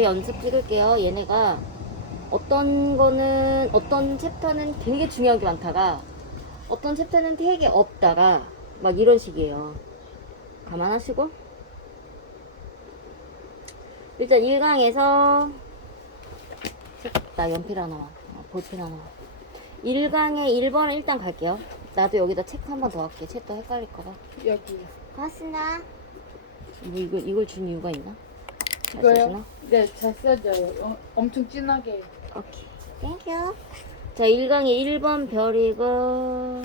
연습 찍을게요. 얘네가 어떤 거는 어떤 챕터는 되게 중요한 게 많다가 어떤 챕터는 되게 없다가 막 이런 식이에요. 감안하시고 일단 1강에서 나 연필 하나 와. 어, 볼펜 하나 와. 1강에 1번을 일단 갈게요. 나도 여기다 체크 한 번 더 할게. 챕터 헷갈릴까봐. 여기 고맙습니다. 뭐 이거 이걸 준 이유가 있나? 잘 이거요? 네, 잘 써져요. 어, 엄청 진하게. 오케이. 땡큐. 자, 1강에 1번 별이고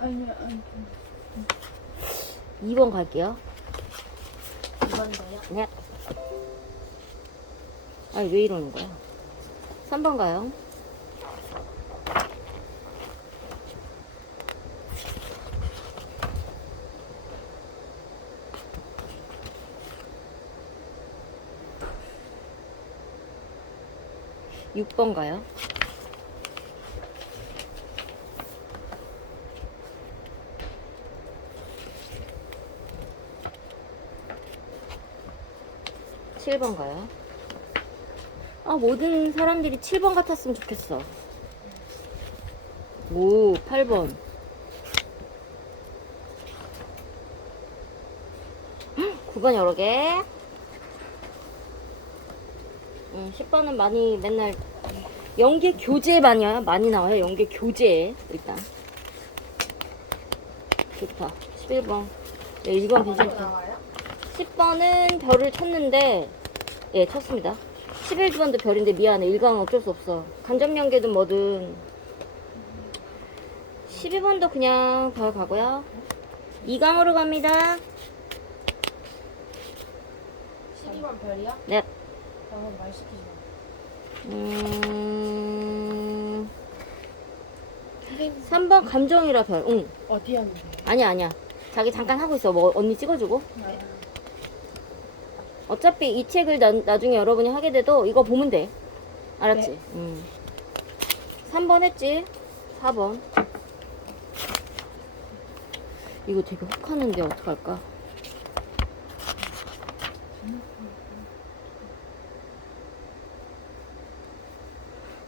아니, 아니. 2번 갈게요. 이건 거요? 네. 아니, 왜 이러는 거야? 3번 가요. 육번 가요. 칠번 가요. 아, 모든 사람들이 7번 같았으면 좋겠어. 오, 8번. 9번 여러 개. 음, 10번은 많이 맨날 연계 교재 많이. 많이 나와요. 연계 교재 일단. 좋다. 11번. 네, 이건 괜찮다. 나와요? 10번은 별을 쳤는데, 예, 쳤습니다. 11번도 별인데 미안해. 1강은 어쩔 수 없어. 간접 연계든 뭐든. 12번도 그냥 별 가고요. 2강으로 갑니다. 12번 별이요? 네. 방금 말 시키지 마. 음, 선생님, 3번 감정이라 별. 응. 어디 하는 아니야, 아니야. 자기 잠깐 하고 있어. 뭐, 언니 찍어주고. 거예요? 어차피 이 책을 나, 나중에 여러분이 하게 돼도 이거 보면 돼. 알았지? 네. 음. 3번 했지? 4번. 이거 되게 혹하는데 어떡할까?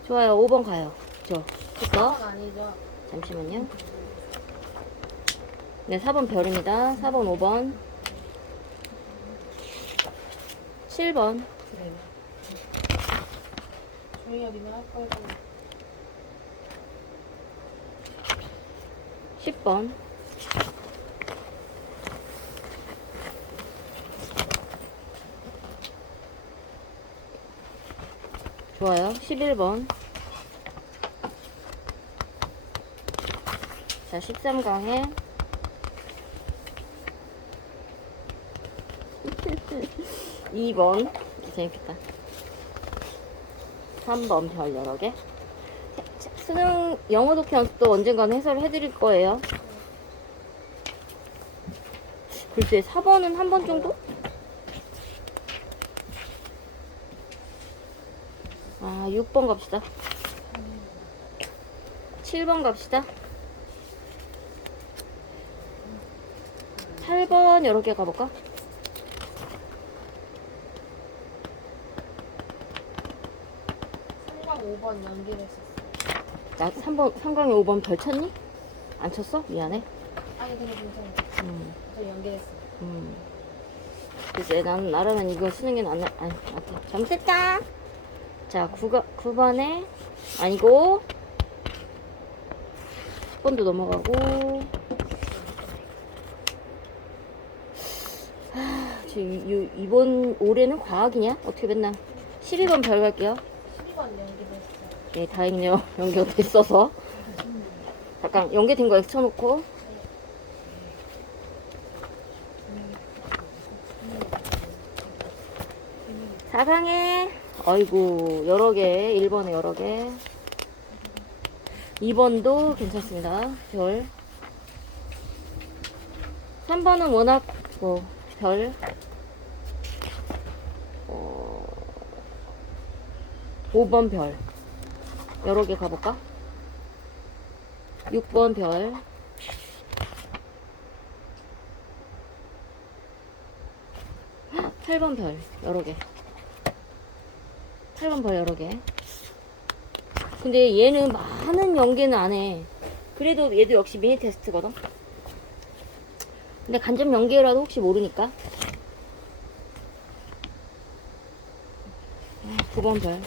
좋아요. 5번 가요. 저. 됐어? 아니죠. 잠시만요. 네, 4번 별입니다. 4번, 5번. 7번. 그래요. 조용히 어디면 할 거예요. 10번. 좋아요. 11번. 자, 13강에 2번. 재밌겠다. 3번 별 여러 개. 수능 영어 독해 연습도 언젠가는 해설을 해드릴 거예요. 글쎄 4번은 한 번 정도? 아 6번 갑시다 7번 갑시다 8번 여러 개 가볼까? 상관 5번 연기했었어요. 나 3번 3강에 5번 별 쳤니? 안 쳤어? 미안해 아니, 근데 괜찮아요. 음, 저 연기했어요. 음. 글쎄 난 나라면 이거 수능에는 안, 나- 아니 맞다 잘못했다 자 9가, 9번에 아니고 10번도 넘어가고. 하, 지금 이, 이번 올해는 과학이냐? 어떻게 맨날 12번 별 갈게요. 12번 연기했어요. 네 다행이네요. 연계가 됐어서. 잠깐 연계된 거 쳐놓고. 사강에 아이고 여러 개 1번에 여러 개. 2번도 괜찮습니다. 별. 3번은 워낙 뭐별. 어, 5번 별. 여러 개 가볼까? 6번 별. 8번 별. 여러 개. 8번 별 여러 개. 근데 얘는 많은 연계는 안 해. 그래도 얘도 역시 미니 테스트거든. 근데 간접 연계라도 혹시 모르니까. 9번 별.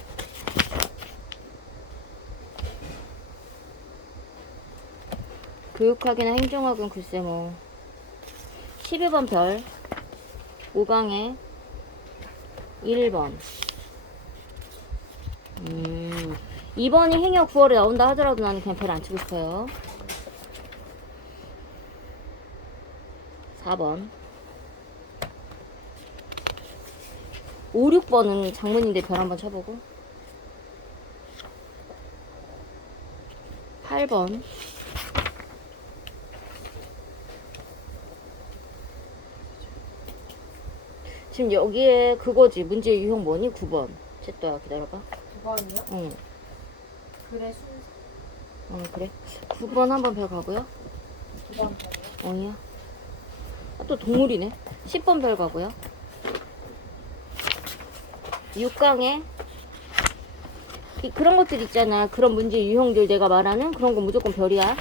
교육학이나 행정학은 글쎄 뭐. 12번 별. 5강에 1번. 음, 2번이 행여 9월에 나온다 하더라도 나는 그냥 별 안 치고 싶어요. 4번. 5, 6번은 장문인데 별 한번 쳐보고. 8번. 지금 여기에 그거지. 문제 유형 뭐니? 9번. 셋도야 기다려봐. 두 번이요? 응. 그래 순서 어, 그래. 9번 한번 별 가고요. 두번 번이요? 어이야. 아, 또 동물이네. 10번 별 가고요. 6강에 그런 것들 있잖아. 그런 문제 유형들 내가 말하는 그런 건 무조건 별이야.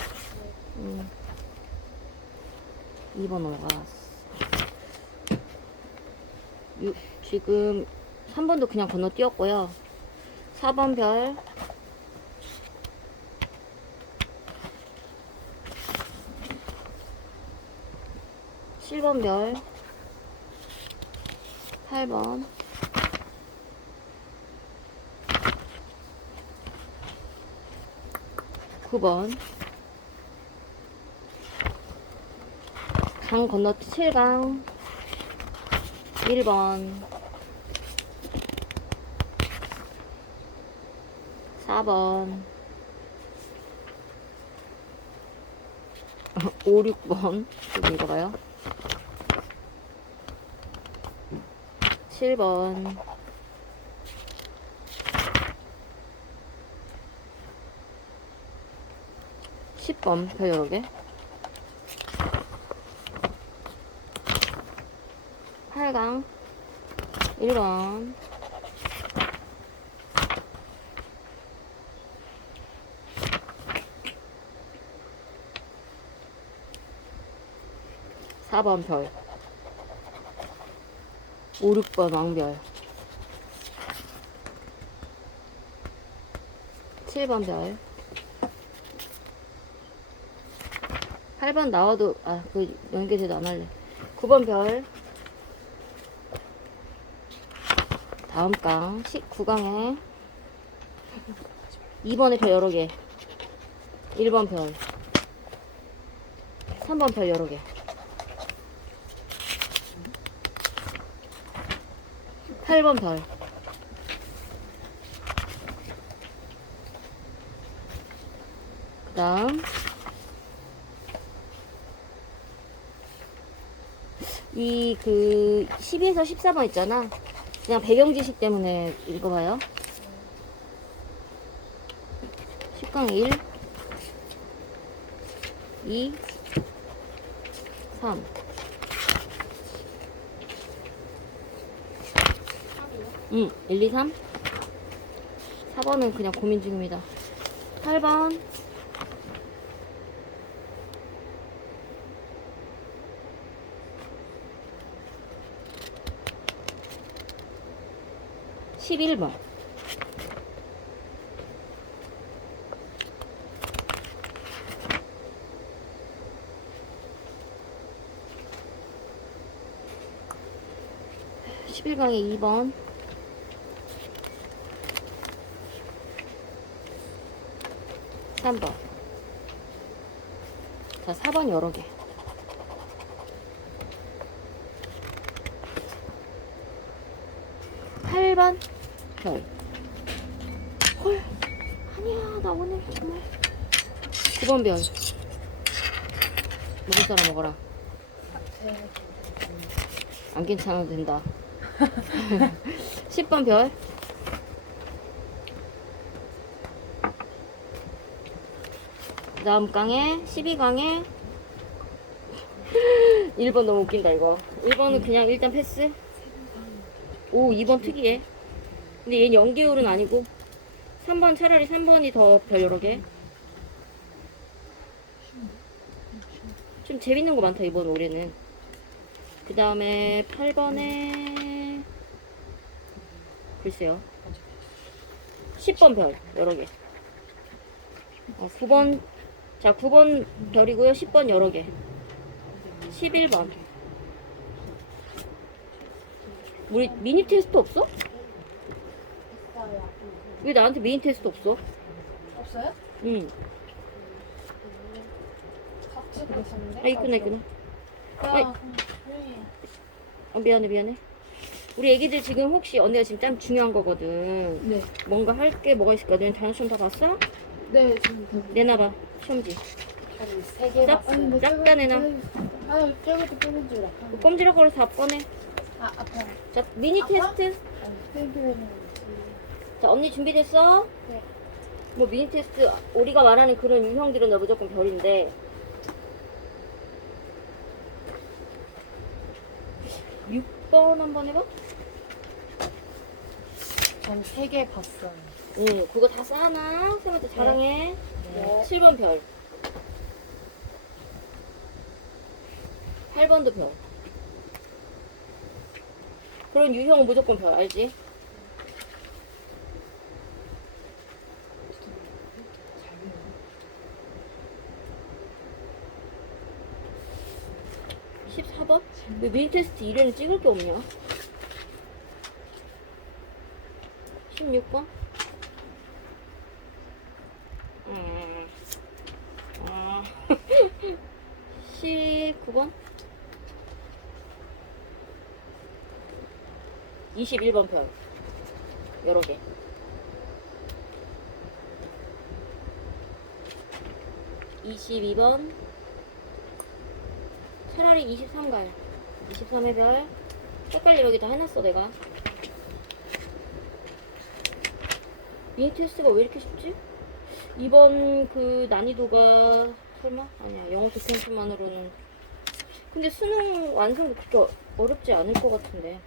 음. 2번 넘어갔어. 유- 지금 3번도 그냥 건너뛰었고요. 4번 별. 칠번 별, 8번, 9번, 강 건너 7강, 1번, 4번, 5, 6번, 여기 읽어봐요. 7번. 10번 별 여러 개. 8강. 1번 사번 별 5, 6번 왕별. 7번 별. 8번 나와도 아 그 연계돼도 안 할래. 9번 별. 다음 강 19강에. 2번에 별 여러 개. 1번 별. 3번 별 여러 개 8번 별. 그 다음. 이 그 12에서 14번 있잖아. 그냥 배경 지식 때문에 읽어봐요. 10강 1, 2, 3. 3이요? 응, 1, 2, 3. 4번은 그냥 고민 중입니다. 8번. 십일 번 십일 강에 2번 3번. 자, 4번 여러 개. 팔번 별. 헐. 아니야, 나 오늘 정말. 9번 별. 먹을 사람 먹어라. 네. 안 괜찮아도 된다. 10번 별. 그 다음 강에 12강에. 1번 너무 웃긴다 이거. 1번은 그냥 일단 패스. 오 2번 특이해. 근데 얘는 연계율은 아니고 3번 차라리 3번이 더 별 여러 개좀 재밌는 거 많다 이번 올해는. 그 다음에 8번에 글쎄요. 10번 별 여러 개. 어, 9번 자 9번 별이고요 10번 여러 개 11번 우리 미니 테스트 없어? 왜 나한테 미니 테스트 없어? 없어요? 응. 같이 그랬었는데. 아 있구나 있구나. 아, 어, 미안해 미안해. 우리 애기들 지금 혹시 언니가 지금 참 중요한 거거든. 네. 뭔가 할 게 뭐가 있을까? 너네 단어 시험 다 봤어? 네, 지금 그 내놔봐 시험지. 세개 짝- 봤어요. 짝다 내놔. 아, 저기도 끊은 줄. 꼼지락거려서 다 뻔해. 아, 아파. 자 미니? 테스트. 땡기면 자 언니 준비됐어? 네. 뭐 미니 테스트 우리가 말하는 그런 유형들은 너 무조건 별인데. 6번 한번 해봐. 전세 개 봤어요. 응, 그거 다 쌓아놔. 쌤한테 자랑해. 네. 7번 별. 8번도 별. 그런 유형은 무조건 별, 알지? 십 14번? 왜 미니 테스트 1회는 찍을 게 없냐? 16번? 음, 아, 19번? 21번 별. 여러 개. 22번. 차라리 23 가요. 23의 별. 헷갈리 여기 다 해놨어, 내가. 미니 테스트가 왜 이렇게 쉽지? 이번 그 난이도가 설마? 아니야 영어 디펜스만으로는 근데 수능 완성도 그렇게 어- 어렵지 않을 것 같은데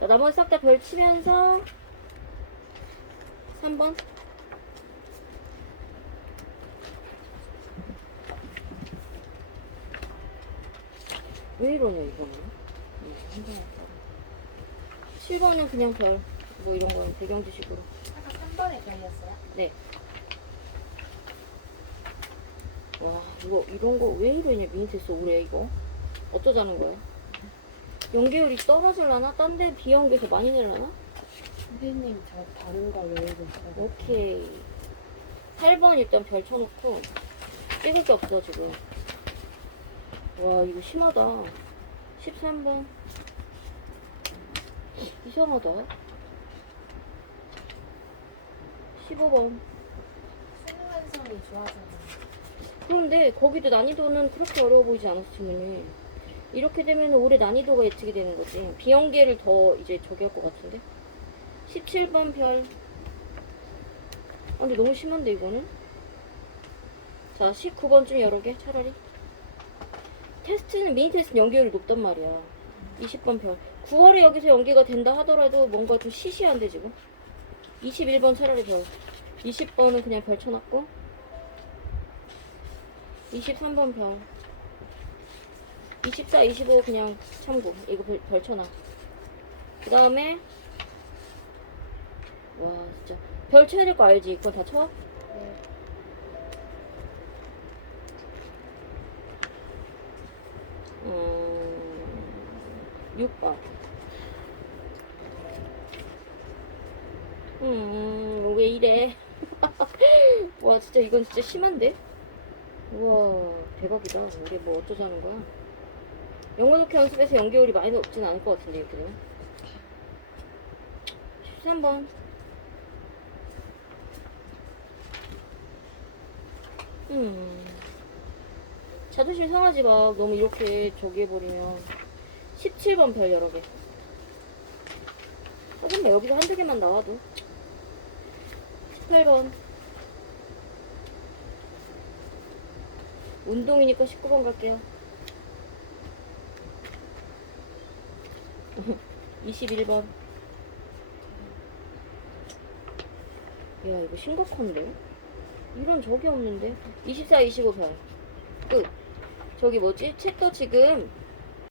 자 나머지 싹 다 별 치면서 3번 왜 이러냐 이거는 음, 한번 할까? 7번은 그냥 별 뭐 이런 거는 배경 지식으로 아까 3번에 걸렸어요? 네. 와, 이거, 이런 거 왜 이러냐, 미니테스 올해 이거? 어쩌자는 거야? 연계율이 떨어질라나? 딴 데 비연계에서 많이 내려나? 선생님, 저 다른 거 외우고 오케이. 8번 일단 별 쳐놓고, 찍을 게 없어, 지금. 와, 이거 심하다. 13번. 이상하다. 15번. 수능 완성이 좋아졌는데. 그런데 거기도 난이도는 그렇게 어려워 보이지 질문이 이렇게 되면 올해 난이도가 예측이 되는 거지. 비연계를 더 이제 저기 할 것 같은데? 17번 별. 아, 근데 너무 심한데 이거는? 자 19번쯤 여러 개 차라리. 테스트는 미니 테스트는 연계율이 높단 말이야. 20번 별. 9월에 여기서 연계가 된다 하더라도 뭔가 좀 시시한데 지금? 21번 차라리 별. 20번은 그냥 별 쳐놨고 23번 별. 24, 25 그냥 참고. 이거 별, 별 쳐놔. 그 다음에 와 진짜 별 쳐야 될 거 알지? 그건 다 쳐? 네. 음, 6번. 음, 왜 이래? 와, 진짜 이건 진짜 심한데? 우와, 대박이다. 우리 뭐 어쩌자는 거야? 영어 독해 연습에서 연계율이 많이 높진 않을 것 같은데, 되면. 13번. 음. 자존심 상하지 마. 너무 이렇게 저기 해버리면. 17번 별 여러 개. 조금만 여기서 한두 개만 나와도. 18번. 운동이니까 19번 갈게요. 21번. 야, 이거 심각한데? 이런 적이 없는데? 24, 25 별. 끝. 저기 뭐지? 책도 지금